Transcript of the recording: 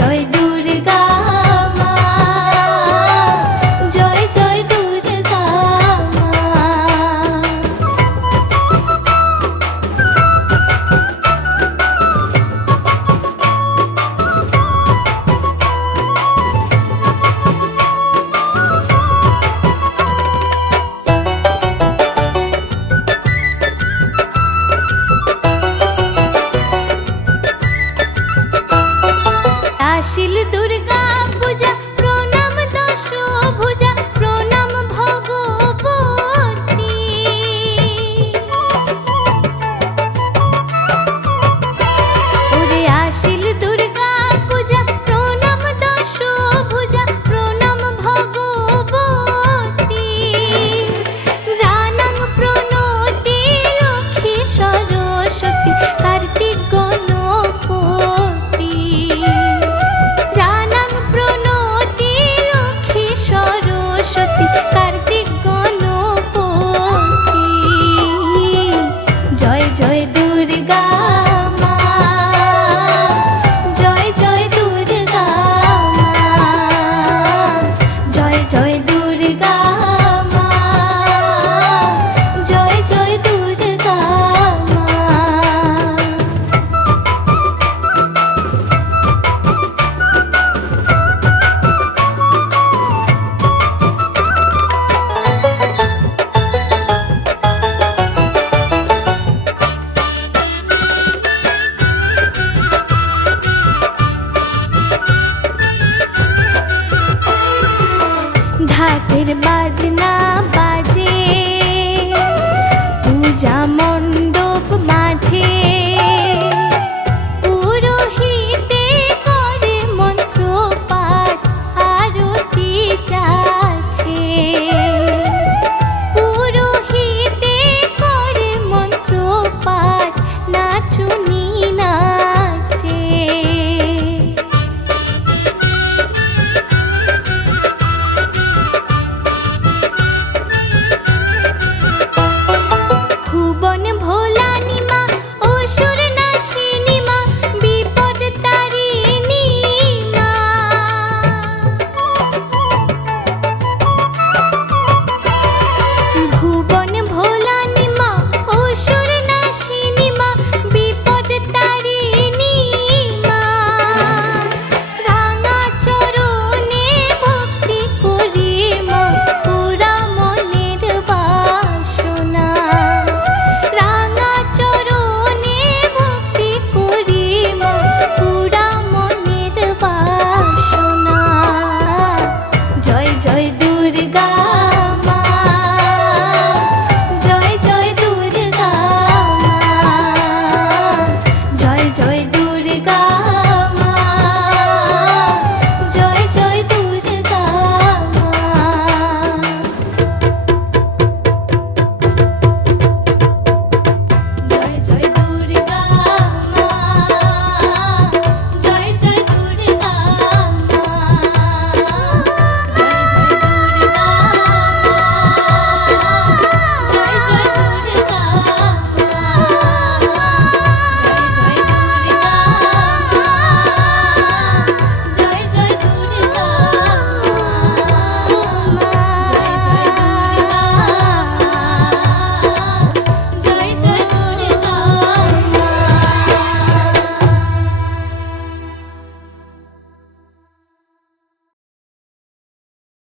joy আসিল Durga. joy, joy. ঢাকের বাজনা বাজে। পূজা しい。